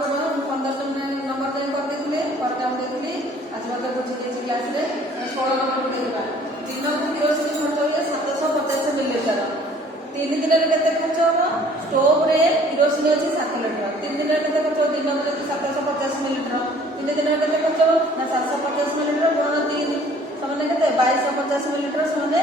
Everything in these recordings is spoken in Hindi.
कर 15 नंबर जाए करदे पर काम देती आज मतलब बुझे क्लास में 16 नंबर देखा दिन को किरोसिन खर्च हुए 750 मिलीलीटर 3 दिन में केते खर्च हम स्टोव रे किरोसिन अच्छी 7 लीटर 3 दिन में केते खर्च दिन को 750 मिलीलीटर 3 दिन में केते खर्च ना 750 मिलीलीटर गुणन 3 समान केते 2250 मिलीलीटर समान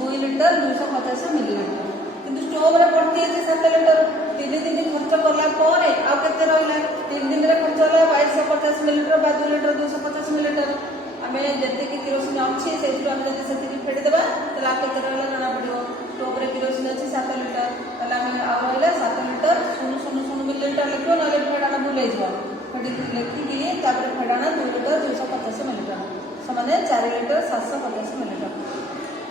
2 लीटर 250 मिलीलीटर किंतु स्टोव रे पड़ती है 7 लीटर 3 दिन खर्च कला पर आ केते रहला 3 दिन रे खर्च होला 2250 मिलीलीटर बा 2 लीटर 250 मिलीलीटर आम जी किरोसिन अच्छी से फेटी देवा तो आ केते रहला जना पड़ो स्टोव रे किरोसिन अच्छी 7 लीटर ताले आम आ रहा 7 लीटर 000 मिलीलीटर लिखो ना फेडाण भूल लिखिकी फेडाण 2 लीटर 250 मिलीलीटर समान 4 लीटर 750 मिलीलीटर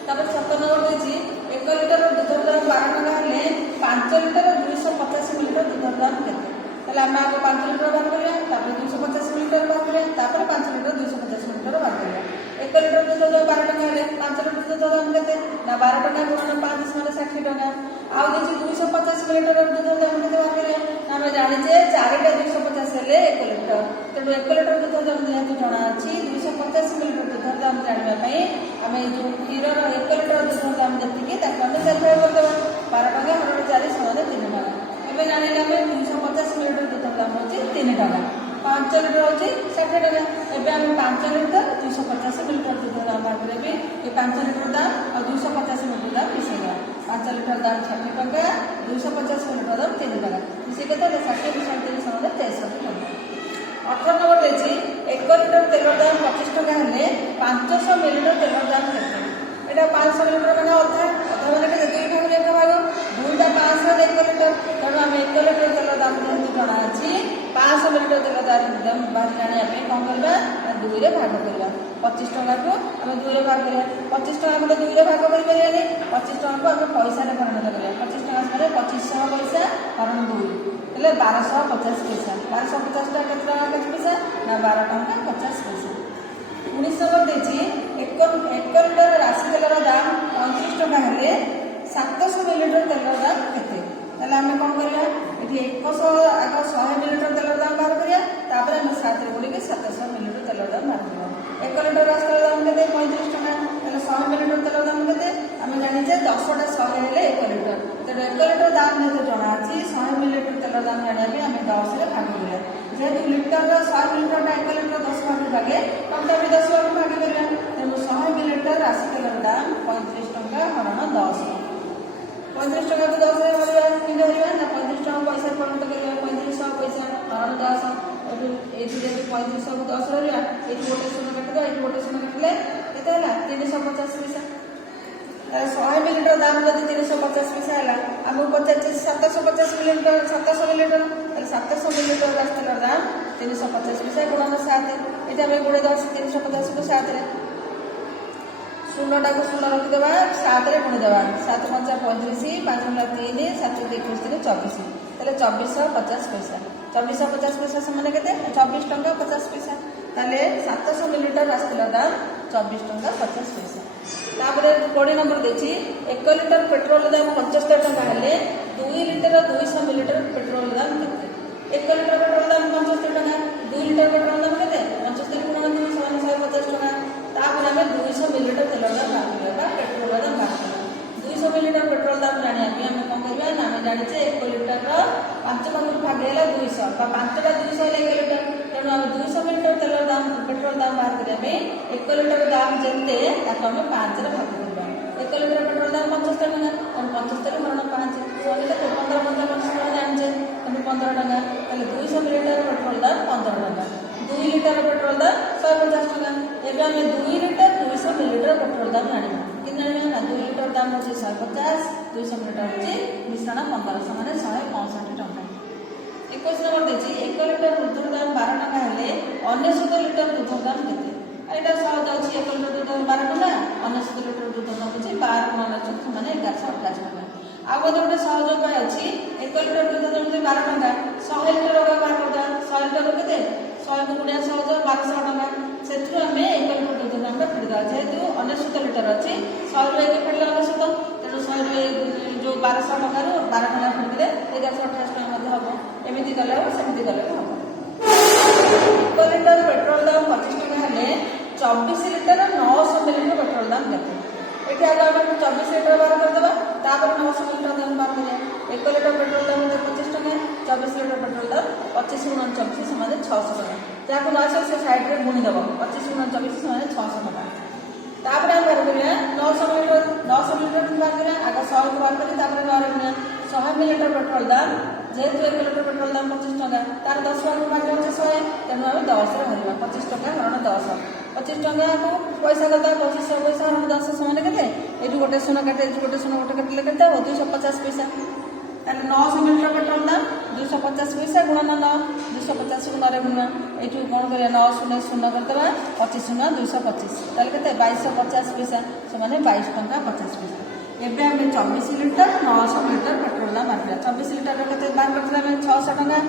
तापर 7 नंबर देछि 1 लीटर दूध दाम 12 टका हेले 5 लीटर 250 मिलीलीटर दूध दाम केते ताले आम आगे 5 लीटर बाहर करिया तापर 250 मिलीलीटर बाहर करिया तापर 5 लीटर 250 मिलीलीटर बाहर करिया 1 लीटर दूध दाम 12 टका हेले 5 लीटर दूध दाम केते ना 12 टका गुणन 5 माने 60 टका आ देछि 250 मिलीलीटर दूध दाम केते बाहर करिया आम जानिजे 4 टा 250 हेले 1 लीटर तेणु 1 लीटर दूध दाम जेहेतु जना अछि 250 मिलीलीटर दूध दाम जानिबा पई आम जो क्षीर 1 लीटर दूध दाम जतिकी ताको आम सेल्फाई करदेवा 12 टका हर 4 समान 3 टका एबे जानिले आम 250 मिलीलीटर दूध दाम होछि 3 टका 5 लीटर होछि 60 टका एबे आम 5 लीटर 250 मिलीलीटर दूध दाम बाहर करबे ए 5 लीटर दाम और 250 मिलीलीटर दाम मिसेगा 5 लीटर दाम 60 टका 250 मिलीलीटर दाम 3 टका मिसे केते 60 3 समान 63 टका 18 नंबर देछि 1 लीटर तेल दाम 25 टका हेले 500 मिलीलीटर तेल दाम केते एटा 500 मिलीलीटर माने अधा माने के दुई भाग एक भाग दुईटा 500 1 लीटर तेणु आम 1 लीटर तेल दाम जेहेतु जना अछि 500 मिलीलीटर तेल दाम बाहर जानिया पे कौन करबा दुई रे भाग करबा 25 टका को आम दुई रे भाग करबा 25 टका को दुई रे भाग करि परियानी 25 टका को आम पैसा रे परिणत करबा 25 टका माने 2500 पैसा हरण 2 हेले 1250 पैसा 1250 टका केते टका केते पैसा ना 12 टका 50 पैसा 19 नंबर देछि 1 लीटर राशि तेलर दाम 35 टका हेले 700 मिलीलीटर तेलर दाम केते ताले आम कौन करिया एठी 100 आग 100 मिलीलीटर तेलर दाम बाहर करिया तापर आम 7 रे गुडी 700 मिलीलीटर तेलर दाम बाहर करिया 1 लीटर राशि तेलर दाम केते 35 टका ताले 100 मिलीलीटर तेलर दाम केते आम जानि जे 10 टा 100 हेले 1 लीटर तेणु 1 लीटर दाम जेते जना अछि 100 मिलीलीटर तेलर दाम जानिया आम 10 रे भाग करिया जेहेतु लिटर 100 मिलीलीटर 1 लीटर 10 भाग भागे कमता भी 10 भाग भाग करिया तेणु 100 मिलीलीटर राशि तेलर दाम 35 टका हरण 10 35 टका को 10 रे हरिया किंतु हरिया ना 35 टका पैसा परिणत करिया 3500 पैसा हरण 10 एठी जेतु 3500 को 10 हरिया एठी गोटे शून्य काटिदो एठी गोटे शून्य काटिले केते हला 350 पैसा 100 मिलीलीटर दाम जदि 350 पैसा है आमको पचार 750 मिलीलीटर 700 मिलीलीटर 700 मिलीलीटर राशि तेलर दाम 350 पैसा गुणन 7 ये आम गुणे 10 350 को 7 रे शून्यटा को शून्य रखिदेवा 7 रे गुणिदेवा 7 5 35 5 3 7 21 3 24 ताले 2450 पैसा 2450 पैसा समान केते 24 टका 50 पैसा ताले 700 मिलीलीटर राशि तेलर दाम 24 टका 50 पैसा तापर 20 नंबर देछि 1 लीटर पेट्रोल दाम 75 टका हेले 2 लीटर 200 मिलीलीटर पेट्रोल दाम केते 1 लीटर पेट्रोल दाम 75 टका 2 लीटर पेट्रोल दाम केते 75 गुणन 2 समान 150 टका तापर हमें 200 मिलीलीटर तेल दाम बाहर करबा पेट्रोल दाम बाहर करबा 200 मिलीलीटर पेट्रोल दाम जानिया कि हम कोन करबा ना हम जानि जे 1 लीटर रो 5 भाग भाग हेला 200 बा 5 टा 200 हेला 1 लीटर तेणु हम 200 मिलीलीटर तेल दाम पेट्रोल दाम बाहर करिया में 1 लीटर दाम जेते ताको हम 5 रे भाग करबा 1 लीटर पेट्रोल दाम 75 टका और 75 हरण 5 सोले तो 15 15 जानि जे तमे 15 टका ताले 200 मिलीलीटर पेट्रोल दाम 15 टका 2 लीटर पेट्रोल दाम 150 टका एबे हम 2 लीटर 200 मिलीलीटर पेट्रोल दाम जानिबा कि जानिबा ना 2 लीटर दाम होची 150 200 मिलीलीटर होची मिश्रण 1500 माने 165 टका 21 नंबर देछि 1 लीटर दूध दाम 12 टका हेले 99 लीटर दूध दाम केते एटा सहज अछि 1 लीटर दूध दाम 12 टका 99 लीटर दूध दाम होची 12 99 माने 1128 टका आ गोटे सहज उपाय अछि 1 लीटर दूध दाम 12 टका 100 लीटर का बाहर करदा 100 लीटर केते 100 गुणिया 100 1200 टका सेठु हमें 1 लीटर दूध दाम फेरदा जेहेतु 99 लीटर अछि 100 रो 1 फेरले 99 तेणु 100 रो जो 1200 टका रो 12 टका फेरले 1128 टका मध्ये हबो एमिति गले सेमिति गले हबो। लिटर पेट्रोल दाम 25 टका हेले 24 लिटर 900 मिली पेट्रोल दाम केते एठी आगे हम 24 लिटर बार कर देबा तापर 900 मिली दाम बार करिया 1 लिटर पेट्रोल दाम 25 टका 24 लिटर पेट्रोल दाम 25 × 24 समान 600 टका ताको 900 से साइड रे गुणी देबो 25 × 24 समान 600 टका तापर हम बार करिया 900 लिटर बार करिया आगे 100 बार करिया तापर बार करिया 100 मिली लिटर पेट्रोल दाम जेहेतु 1 लिटर पेट्रोल दाम 25 टका तार 10 भाग भाग होचे 100 तेणु आम 10 रे हरिबा 25 टका हरण 10 25 टका को पैसा करदा 2500 पैसा हरण 10 समान केते एजु गोटे शून्य काटे एजु गोटे शून्य गोटे काटले केते हो 250 पैसा ताले 900 मिली लिटर पेट्रोल दाम 250 पैसा गुणन 9 250 को 9 रे गुणन एजु कोन करिया 9 शून्य शून्य करदबा 25 शून्य 225 ताले केते 2250 पैसा समान 22 टका 50 पैसा एबे हम 24 लिटर 900 लिटर पेट्रोल दाम बार 24 लिटर केते बार करथला हम 600 टका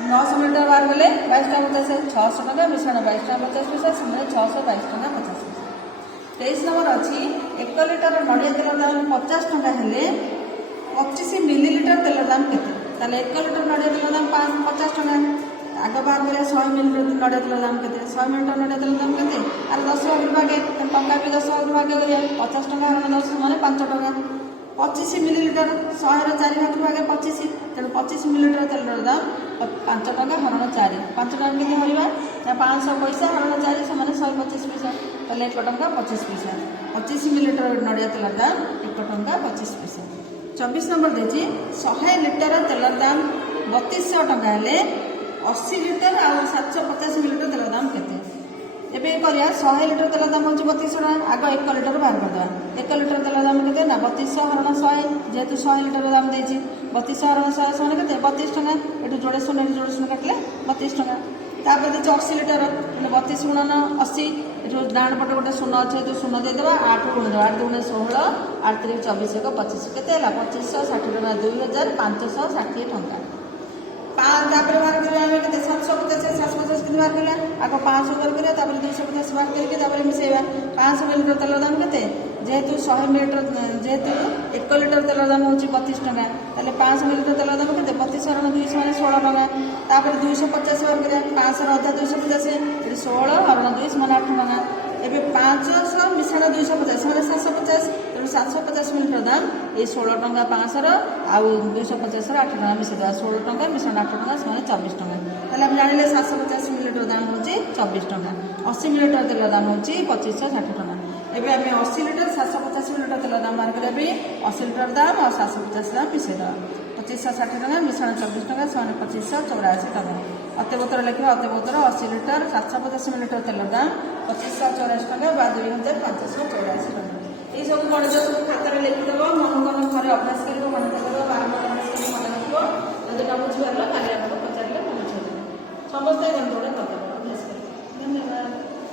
900 लिटर बार गले 22 टका 50 600 टका मिश्रण 22 टका 50 पैसा समान 622 टका 50 पैसा 23 नंबर अछि 1 लिटर नडिया तेल दाम 50 टका हेले 25 मिली लिटर तेल दाम केते ताले 1 लिटर नडिया तेल दाम 50 टका आगे बार करिया 100 मिली नडिया तेल दाम केते 100 मिली नडिया तेल दाम केते आर 10 भाग भागे टका भी 10 भाग भागे करिया 50 टका हरण 10 माने 5 टका 25 मिली लिटर 100 रे 4 भाग भागे 25 तेणु 25 मिली लिटर तेल दाम 5 टका हरण 4 5 टका केते हरिबा 500 पैसा हरण 4 समान 125 पैसा ताले 1 टका 25 पैसा 25 मिली लिटर नडिया तेल दाम 1 टका 25 पैसा 24 नंबर देछि 100 लिटर तेल दाम 3200 टका हेले 80 लिटर और 750 मिली लिटर तेल दाम केते एबे करिया 100 लिटर तेल दाम होची 3200 टका आगे 1 लिटर बाहर कर दवा 1 लिटर तेल दाम केते ना 3200 हरण 100 जेतु 100 लिटर दाम देछि 3200 हरण 100 समान केते 32 टका एटु जोड़े शून्य काटले 32 टका तापर देछि 80 लिटर 32 गुणन 80 एटु डाण पटे गोटे शून्य अछि जो शून्य दे देबा 8 गुण देबा 8 गुण 16 8 3 24 1 25 केते हला 2560 टका 2560 टका तापर बार करिया हम केते 750 750 किलो बार करिया आको 500 बार करिया तापर 250 बार करके तापर मिसेबा 500 मिली लिटर तेल दाम केते जेहेतु 100 मिली लिटर जेहेतु 1 लिटर तेल दाम होची 32 टका ताले 500 मिली लिटर तेल दाम केते 32 हरण 200 माने 16 टका तापर 250 बार करिया 500 रो आधा 250 एटी 16 हरण 200 माने 8 टका एबे 500 मिश्रण 250 माने 750 तेणु 750 मिली लिटर दाम ए 16 टका 500 रो आ 250 रो 8 टका मिसे दवा 16 टका मिश्रण 8 टका समान 24 टका ताले हम जानिले 750 मिली लिटर दाम होची 24 टका 80 मिली लिटर तेल दाम होची 2560 टका एबे हम 80 लिटर 750 मिली लिटर तेल दाम बार करबे 80 लिटर दाम और 750 दाम मिसे दवा 2560 टका मिश्रण 24 टका समान 2584 टका अते बोतल लिखा अते बोतल 80 लिटर 750 मिली लिटर तेल दाम 2584 टका बा 2584 टका ये सब गणित सब खातार लिखिदेव मन मन घर अभ्यास कर मन कर बारंबार अभ्यास कर मन रखो जब न बुझी पार काली आप पचारे मन समस्त गणित